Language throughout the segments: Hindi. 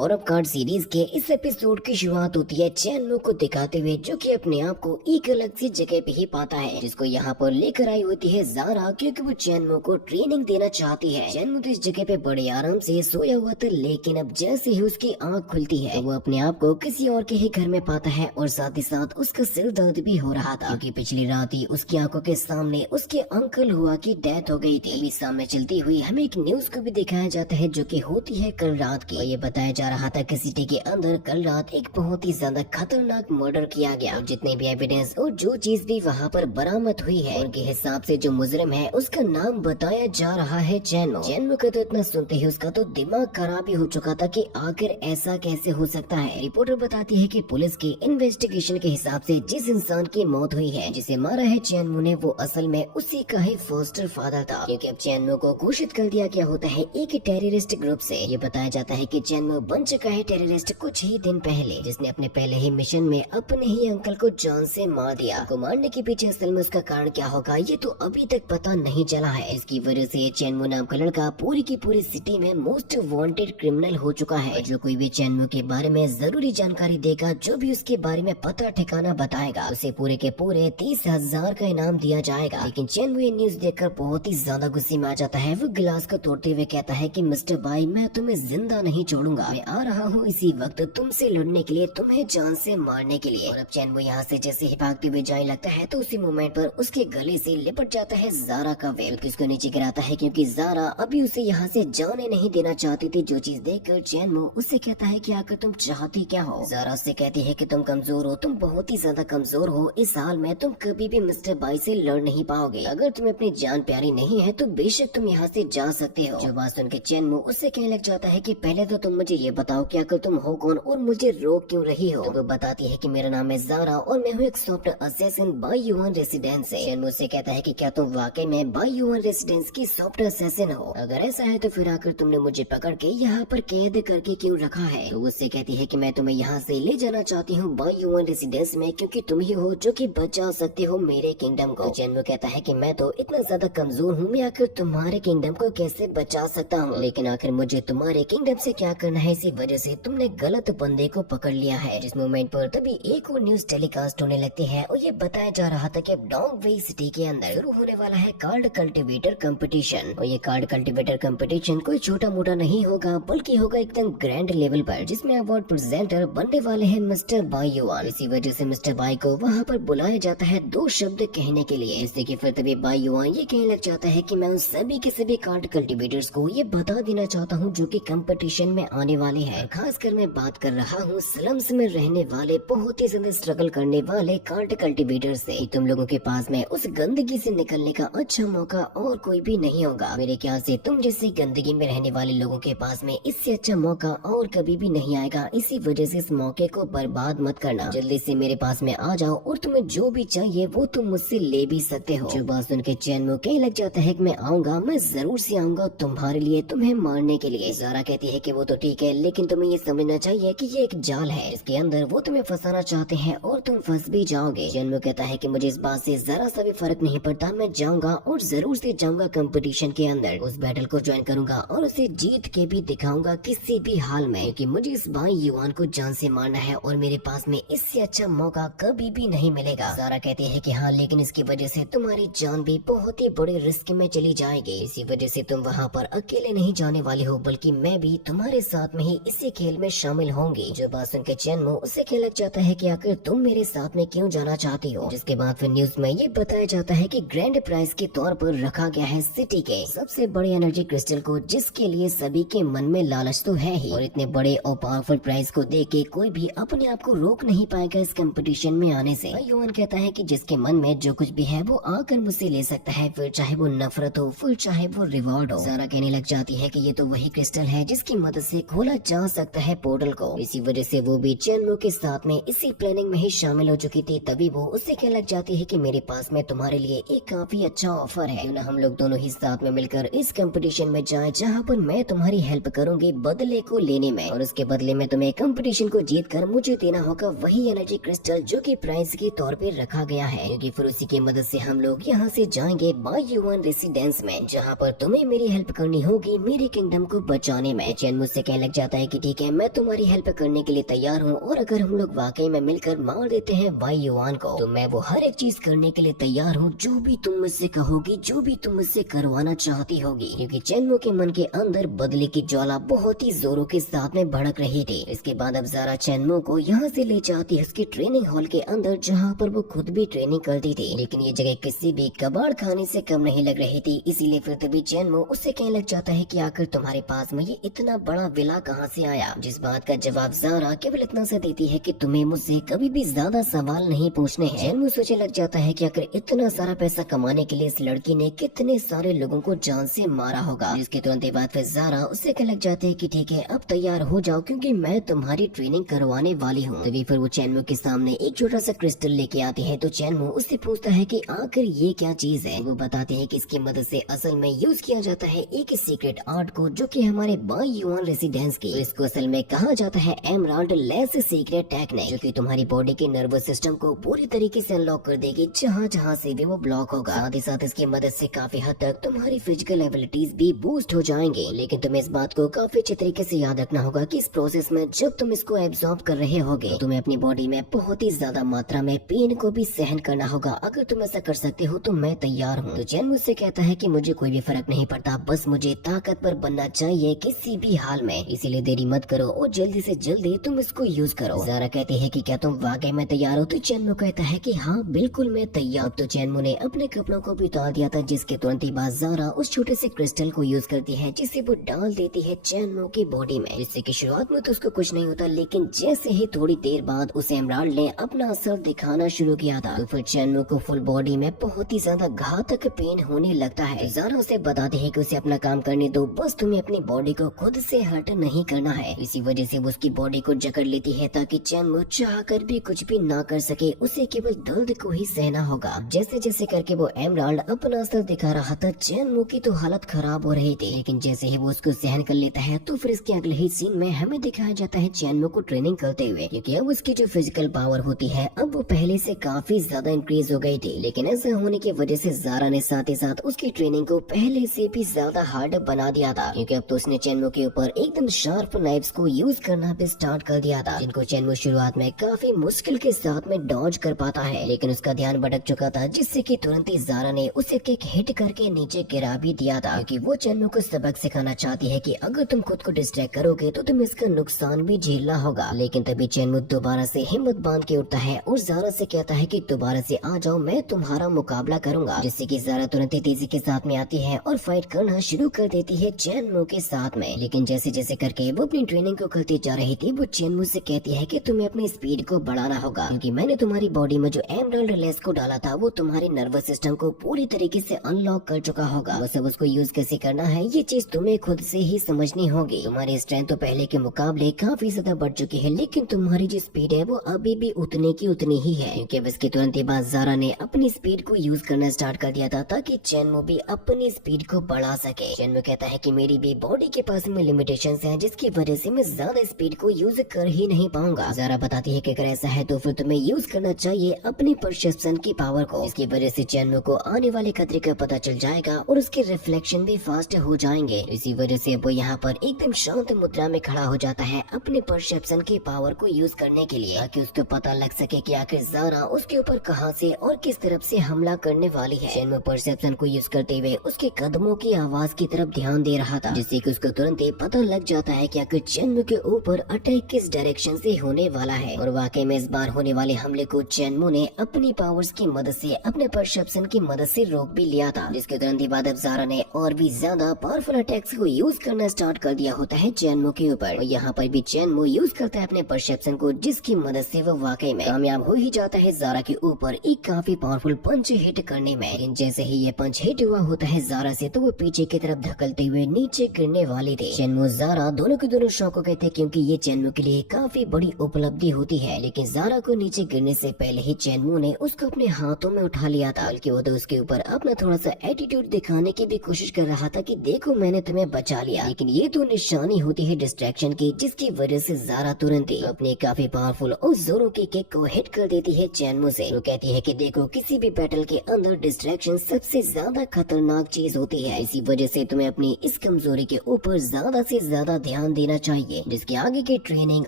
फॉरअप कार्ड सीरीज के इस एपिसोड की शुरुआत होती है चैनमो को दिखाते हुए, जो कि अपने आप को एक अलग सी जगह पे ही पाता है, जिसको यहाँ पर लेकर आई होती है ज़ारा, क्योंकि वो चैनमो को ट्रेनिंग देना चाहती है। चैनमो तो इस जगह पे बड़े आराम से सोया हुआ था, लेकिन अब जैसे ही उसकी आँख खुलती है तो वो अपने आप को किसी और के ही घर में पाता है और साथ ही साथ उसका सिर दर्द भी हो रहा था, क्योंकि पिछली रात ही उसकी आंखों के सामने उसके अंकल हुआ की डेथ हो गई थी। अभी सामने चलती हुई हमें एक न्यूज को भी दिखाया जाता है, जो कि होती है कल रात की। ये बताया जा रहा था कि सिटी के अंदर कल रात एक बहुत ही ज्यादा खतरनाक मर्डर किया गया और जितने भी एविडेंस और जो चीज भी वहाँ पर बरामद हुई है, उनके हिसाब से जो मुजरिम है उसका नाम बताया जा रहा है चैनमो। चैनमो का तो इतना सुनते ही उसका तो दिमाग खराब ही हो चुका था कि आखिर ऐसा कैसे हो सकता है। रिपोर्टर बताती है कि पुलिस की इन्वेस्टिगेशन के हिसाब से जिस इंसान की मौत हुई है, जिसे मारा है चैनमो ने, वो असल में उसी का ही फोस्टर फादर था, क्योंकि अब चैनमो को घोषित कर दिया गया होता है एक टेररिस्ट ग्रुप से। ये बताया जाता है कि चैनमो बन चुका है टेररिस्ट कुछ ही दिन पहले, जिसने अपने पहले ही मिशन में अपने ही अंकल को जान से मार दिया। को मारने के पीछे असल में उसका कारण क्या होगा ये तो अभी तक पता नहीं चला है। इसकी वजह से चैनमो नाम का लड़का पूरी की पूरी सिटी में मोस्ट वांटेड क्रिमिनल हो चुका है। जो कोई भी चैनमो के बारे में जरूरी जानकारी देगा, जो भी उसके बारे में पता ठिकाना बताएगा, उसे पूरे के पूरे 30,000 का इनाम दिया जाएगा। लेकिन चैनमो ये न्यूज देखकर बहुत ही ज्यादा गुस्से में आ जाता है। वो गिलास को तोड़ते हुए कहता है कि मिस्टर भाई, मैं तुम्हें जिंदा नहीं छोड़ूंगा, मैं आ रहा हूँ इसी वक्त तुमसे लड़ने के लिए, तुम्हें जान से मारने के लिए। और अब चैनमो यहाँ से जैसे ही भागते हुए जाने लगता है तो उसी मोमेंट पर उसके गले से लिपट जाता है ज़ारा का वेल, उसको नीचे गिराता है, क्योंकि ज़ारा अभी उसे यहाँ से जाने नहीं देना चाहती थी। जो चीज देखकर चैनमो उससे कहता है कि आखिर तुम चाहती क्या हो। ज़ारा उससे कहती है कि तुम कमजोर हो, तुम बहुत ही ज्यादा कमजोर हो, इस हाल में तुम कभी भी मिस्टर भाई से लड़ नहीं पाओगे। अगर तुम्हें अपनी जान प्यारी नहीं है तो बेशक तुम यहाँ से जा सकते हो। जो बात सुन के चैनमो उससे कहने लग जाता है कि पहले तो तुम मुझे ये बताओ कि आखिर तुम हो कौन और मुझे रोक क्यों रही हो। तो वो बताती है कि मेरा नाम है ज़ारा और मैं हूँ एक software assassin bye UN residence से। चैनमो से कहता है कि क्या तुम वाकई में बाय यूएन रेसिडेंस की सॉफ्टवेयर असेसिन हो? अगर ऐसा है तो फिर आकर तुमने मुझे पकड़ के यहाँ पर कैद करके क्यों रखा है? तो उससे कहती है कि मैं तुम्हें यहाँ से ले जाना चाहती हूँ बाय यूएन रेसिडेंस में, क्योंकि तुम ही हो जो कि बचा सकते हो मेरे किंगडम को। चैनमो कहता है कि मैं तो इतना ज्यादा कमजोर हूँ, मैं आखिर तुम्हारे किंगडम को कैसे बचा सकता हूँ? लेकिन आखिर मुझे तुम्हारे किंगडम से क्या करना है, इसी वजह से तुमने गलत बंदे को पकड़ लिया है। जिस मोमेंट पर तभी एक और न्यूज टेलीकास्ट होने लगती है और ये बताया जा रहा था कि डोंगवे सिटी के अंदर शुरू होने वाला है कार्ड कल्टीवेटर कंपटीशन। और ये कार्ड कल्टीवेटर कंपटीशन कोई छोटा मोटा नहीं होगा, बल्कि होगा एकदम ग्रैंड लेवल पर, जिसमें अवार्ड प्रेजेंटर बनने वाले हैं मिस्टर बाई युआन। इसी वजह से मिस्टर बाई को वहाँ पर बुलाया जाता है दो शब्द कहने के लिए। इससे कि फिर तभी बाई युआन ये कहने लग जाता है कि मैं उन सभी के सभी कार्ड कल्टीवेटर्स को ये बता देना चाहता हूँ जो कि कंपटीशन में आने वाले हैं। खासकर मैं बात कर रहा हूँ स्लम्स में रहने वाले, बहुत ही ज्यादा स्ट्रगल करने वाले कार्ड कल्टीवेटर से। तुम लोगों के पास में उस गंदगी से निकलने का अच्छा मौका और कोई भी नहीं होगा। मेरे ख्याल से तुम जैसे गंदगी में रहने वाले लोगों के पास में इससे अच्छा मौका और कभी भी नहीं आएगा। इसी वजह से इस मौके को बर्बाद मत करना, जल्दी से मेरे पास में आ जाओ और तुम्हें जो भी चाहिए वो तुम मुझसे ले भी सकते हो। जो बात सुन के चैनमो कहने लग जाता है कि मैं आऊंगा, मैं जरूर से आऊंगा तुम्हारे लिए, तुम्हें मारने के लिए। ज़ारा कहती है कि वो तो ठीक है, लेकिन तुम्हें ये समझना चाहिए कि ये एक जाल है, इसके अंदर वो तुम्हें फंसाना चाहते हैं और तुम फंस भी जाओगे। चैनमो कहता है कि मुझे इस बात से जरा सा भी फर्क नहीं पड़ता, मैं जाऊंगा और जरूर से जाऊंगा कंपटीशन के अंदर, उस बैटल को ज्वाइन करूंगा और उसे जीत के भी दिखाऊंगा किसी भी हाल में, क्योंकि मुझे इस बाई युआन को जान से मारना है और मेरे पास में इससे अच्छा मौका कभी भी नहीं मिलेगा। ज़ारा कहती है कि हाँ, लेकिन इसकी वजह से तुम्हारी जान भी बहुत ही बड़े रिस्क में चली जाएगी। इसी वजह से तुम वहाँ पर अकेले नहीं जाने वाले हो, बल्कि मैं भी तुम्हारे साथ में ही इसी खेल में शामिल होंगी। जो बात सुन के चैनमो उससे कहने लग जाता है कि आखिर तुम मेरे साथ में क्यों जाना चाहती हो। जिसके बाद फिर न्यूज में ये बताया जाता है कि ग्रैंड प्राइज के तौर पर रखा गया है सिटी के सबसे बड़े एनर्जी क्रिस्टल को, जिसके लिए सभी के मन में लालच तो है ही, और इतने बड़े और पावरफुल प्राइज को देख के कोई भी अपने आप को रोक नहीं पाएगा इस कंपटीशन में आने से। युआन कहता है कि जिसके मन में जो कुछ भी है वो आकर मुझसे ले सकता है, फिर चाहे वो नफरत हो, फिर चाहे वो रिवॉर्ड हो। ज़ारा कहने लग जाती है कि ये तो वही क्रिस्टल है जिसकी मदद से खोला जा सकता है पोर्टल को। इसी वजह से वो भी चैनमो के साथ में इसी प्लानिंग में ही शामिल हो चुकी थी। तभी वो उससे कहने लग जाती है कि मेरे पास में तुम्हारे लिए एक काफी अच्छा ऑफर है, क्यों ना हम लोग दोनों ही साथ में मिलकर इस कंपटीशन में जाएं, जहां पर मैं तुम्हारी हेल्प करूंगी बदले को लेने में, और उसके बदले में तुम्हें कंपटीशन को जीत कर मुझे देना होगा वही एनर्जी क्रिस्टल जो कि प्राइज के तौर पे रखा गया है, क्योंकि फिर उसी की मदद से हम लोग यहाँ से जाएंगे बाय युआन रेसिडेंस में, जहाँ पर तुम्हें मेरी हेल्प करनी होगी मेरे किंगडम को बचाने में। चैन मुझसे कहने लग जाता बताता है कि ठीक है, मैं तुम्हारी हेल्प करने के लिए तैयार हूँ, और अगर हम लोग वाकई में मिलकर मार देते हैं वाई युआन को, तो मैं वो हर एक चीज करने के लिए तैयार हूँ, जो भी तुम मुझसे कहोगी, जो भी तुम मुझसे करवाना चाहती होगी। क्योंकि चेनमो के मन के अंदर बदले की ज्वाला बहुत ही जोरों के साथ में भड़क रही थी। इसके बाद अब ज़ारा चेनमो को यहाँ से ले जाती है उसकी ट्रेनिंग हॉल के अंदर, जहाँ पर वो खुद भी ट्रेनिंग करती थी। लेकिन ये जगह किसी भी कबाड़ खाने से कम नहीं लग रही थी, इसीलिए फिर तभी चेनमो उससे कहने लग जाता है कि आखिर तुम्हारे पास में ये इतना बड़ा विला कहाँ से आया। जिस बात का जवाब ज़ारा केवल इतना सा देती है कि तुम्हें मुझसे कभी भी ज्यादा सवाल नहीं पूछने हैं। चेनमो सोचने लग जाता है कि आखिर इतना सारा पैसा कमाने के लिए इस लड़की ने कितने सारे लोगों को जान से मारा होगा। जिसके तुरंत बाद फिर ज़ारा उससे कहने लग जाते है कि ठीक है, अब तैयार हो जाओ, क्योंकि मैं तुम्हारी ट्रेनिंग करवाने वाली हूँ। तभी फिर वो चेनमो के सामने एक छोटा सा क्रिस्टल लेके आती है। तो चेनमो उससे पूछता है कि आखिर ये क्या चीज है। वो बताते हैं कि इसकी मदद से असल में यूज किया जाता है एक सीक्रेट आर्ट को, जो कि हमारे वाई युआन रेसिडेंस की। तो इसको असल में कहा जाता है एमराल्ड लेस सीक्रेट टेक्निक, जो कि तुम्हारी बॉडी के नर्वस सिस्टम को पूरी तरीके से अनलॉक कर देगी, जहाँ जहाँ से भी वो ब्लॉक होगा। साथ ही साथ इसकी मदद से काफी हद तक तुम्हारी फिजिकल एबिलिटीज भी बूस्ट हो जाएंगे। लेकिन तुम्हें इस बात को काफी अच्छे तरीके से याद रखना होगा कि इस प्रोसेस में जब तुम इसको एब्जॉर्ब कर रहे होगे, तो तुम्हें अपनी बॉडी में बहुत ही ज्यादा मात्रा में पेन को भी सहन करना होगा। अगर तुम ऐसा कर सकते हो तो मैं तैयार हूँ। तो चैन मुझसे कहता है कि मुझे कोई भी फर्क नहीं पड़ता, बस मुझे ताकतवर बनना चाहिए किसी भी हाल में, इसीलिए देरी मत करो और जल्दी से जल्दी तुम इसको यूज करो। ज़ारा कहती है कि क्या तुम वाकई में तैयार हो। तो चैनमो कहता है कि हाँ बिल्कुल मैं तैयार। तो चैनमो ने अपने कपड़ों को भी उतार दिया था, जिसके तुरंत ही बाद ज़ारा उस छोटे से क्रिस्टल को यूज करती है, जिसे वो डाल देती है चैनमो की बॉडी में। जिससे कि शुरुआत में तो उसको कुछ नहीं होता, लेकिन जैसे ही थोड़ी देर बाद उस एमराल्ड ने अपना असर दिखाना शुरू किया था, तो फिर चैनमो को फुल बॉडी में बहुत ही ज्यादा घातक पेन होने लगता है। ज़ारा उसे बताती है कि उसे अपना काम करने दो, बस तुम्हें अपनी बॉडी को खुद से हर्ट नहीं करना है। इसी वजह से वो उसकी बॉडी को जकड़ लेती है, ताकि चैनमो चाह कर भी कुछ भी ना कर सके, उसे केवल दर्द को ही सहना होगा। जैसे जैसे करके वो एमराल्ड अपना असर दिखा रहा था, चैनमो की तो हालत खराब हो रही थी। लेकिन जैसे ही वो उसको सहन कर लेता है, तो फिर इसके अगले ही सीन में हमें दिखाया जाता है चैनमो को ट्रेनिंग करते हुए, क्योंकि अब उसकी जो फिजिकल पावर होती है अब वो पहले से काफी ज्यादा इंक्रीज हो गई थी। लेकिन ऐसा होने की वजह से ज़ारा ने साथ ही साथ उसकी ट्रेनिंग को पहले से भी ज्यादा हार्ड बना दिया था, क्योंकि अब तो उसने चैनमो के ऊपर एकदम शार्प नाइफ्स को यूज करना भी स्टार्ट कर दिया था, जिनको चैनमो शुरुआत में काफी मुश्किल के साथ में डॉज कर पाता है। लेकिन उसका ध्यान भटक चुका था, जिससे कि तुरंत ही ज़ारा ने उसे किक हिट करके नीचे गिरा भी दिया था, क्योंकि वो चैनमो को सबक सिखाना चाहती है कि अगर तुम खुद को डिस्ट्रैक्ट करोगे तो तुम्हें इसका नुकसान भी झेलना होगा। लेकिन तभी चैनमो दोबारा से हिम्मत बांध के उठता है और ज़ारा से कहता है कि दोबारा से आ जाओ, मैं तुम्हारा मुकाबला करूंगा। जिससे कि ज़ारा तुरंत ही तेजी के साथ में आती है और फाइट करना शुरू कर देती है चैनमो के साथ में। लेकिन जैसे जैसे करके वो अपनी ट्रेनिंग को करती जा रही थी, वो चैनमो से कहती है कि तुम्हें अपनी स्पीड को बढ़ाना होगा, क्योंकि मैंने तुम्हारी बॉडी में जो एमराल्ड लेस को डाला था वो तुम्हारे नर्वस सिस्टम को पूरी तरीके से अनलॉक कर चुका होगा। वो सब उसको यूज कैसे करना है ये चीज तुम्हें खुद से ही समझनी होगी। तुम्हारी स्ट्रेंथ तो पहले के मुकाबले काफी ज्यादा बढ़ चुकी है, लेकिन तुम्हारी जो स्पीड है वो अभी भी उतनी की उतनी ही है। क्योंकि अब इसके तुरंत ही बाद ज़ारा ने अपनी स्पीड को यूज करना स्टार्ट कर दिया था, ताकि चैनमो भी अपनी स्पीड को बढ़ा सके। चैनमो कहता है कि मेरी भी बॉडी के पास में लिमिटेशंस हैं, जिसकी वजह से मैं ज्यादा स्पीड को यूज कर ही नहीं पाऊंगा। ज़ारा बताती है कि अगर ऐसा है तो फिर तुम्हें यूज करना चाहिए अपनी परसेप्शन की पावर को। इसकी वजह से चैनमो को आने वाले खतरे का पता चल जाएगा और उसके रिफ्लेक्शन भी फास्ट हो जाएंगे। इसी वजह से वो यहाँ पर एकदम शांत मुद्रा में खड़ा हो जाता है अपने परसेप्शन की पावर को यूज करने के लिए, ताकि उसको पता लग सके कि आखिर ज़ारा उसके ऊपर कहां से और किस तरफ से हमला करने वाली है। चैनमो परसेप्शन को यूज करते हुए उसके कदमों की आवाज की तरफ ध्यान दे रहा था, जिससे कि उसको तुरंत ही पता लग जाता है कि आखिर चैनमो के ऊपर अटैक किस डायरेक्शन से होने वाला है। और वाकई में इस बार होने वाले हमले को चैनमो ने अपनी पावर्स की मदद से, अपने परसेप्शन की मदद से रोक भी लिया था। जिसके तुरंत ही बाद अब ज़ारा ने और भी ज्यादा पावरफुल अटैक्स को यूज करना स्टार्ट कर दिया होता है चैनमो के ऊपर। और यहाँ पर भी चैनमो यूज करता है अपने परसेप्शन को, जिसकी मदद से वो वाकई में कामयाब हो ही जाता है ज़ारा के ऊपर एक काफी पावरफुल पंच हिट करने में। लेकिन जैसे ही ये पंच हिट हुआ होता है ज़ारा से, तो वो पीछे की तरफ धकलते हुए नीचे गिरने वाले थे। चैनमो ज़ारा दोनों के दोनों शॉक हो गए थे, क्योंकि ये चैनमो के लिए काफी बड़ी उपलब्धि होती है। लेकिन ज़ारा को नीचे गिरने से पहले ही चैनमो ने उसको अपने हाथों में उठा लिया था, बल्कि वो तो उसके ऊपर अपना थोड़ा सा एटीट्यूड दिखाने की भी कोशिश कर रहा था कि देखो मैंने तुम्हें बचा लिया। लेकिन ये तो निशानी होती है डिस्ट्रैक्शन की, जिसकी वजह से ज़ारा तुरंत ही अपने काफी पावरफुल और जोरों की किक को हिट कर देती है चैनमो से। वो कहती है कि देखो किसी भी बैटल के अंदर डिस्ट्रैक्शन सबसे ज्यादा खतरनाक चीज होती है, इसी वजह से तुम्हें अपनी इस कमजोरी के ऊपर ज्यादा से ज्यादा ध्यान ध्यान देना चाहिए, जिसकी आगे की ट्रेनिंग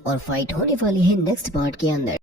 और फाइट होने वाली है नेक्स्ट पार्ट के अंदर।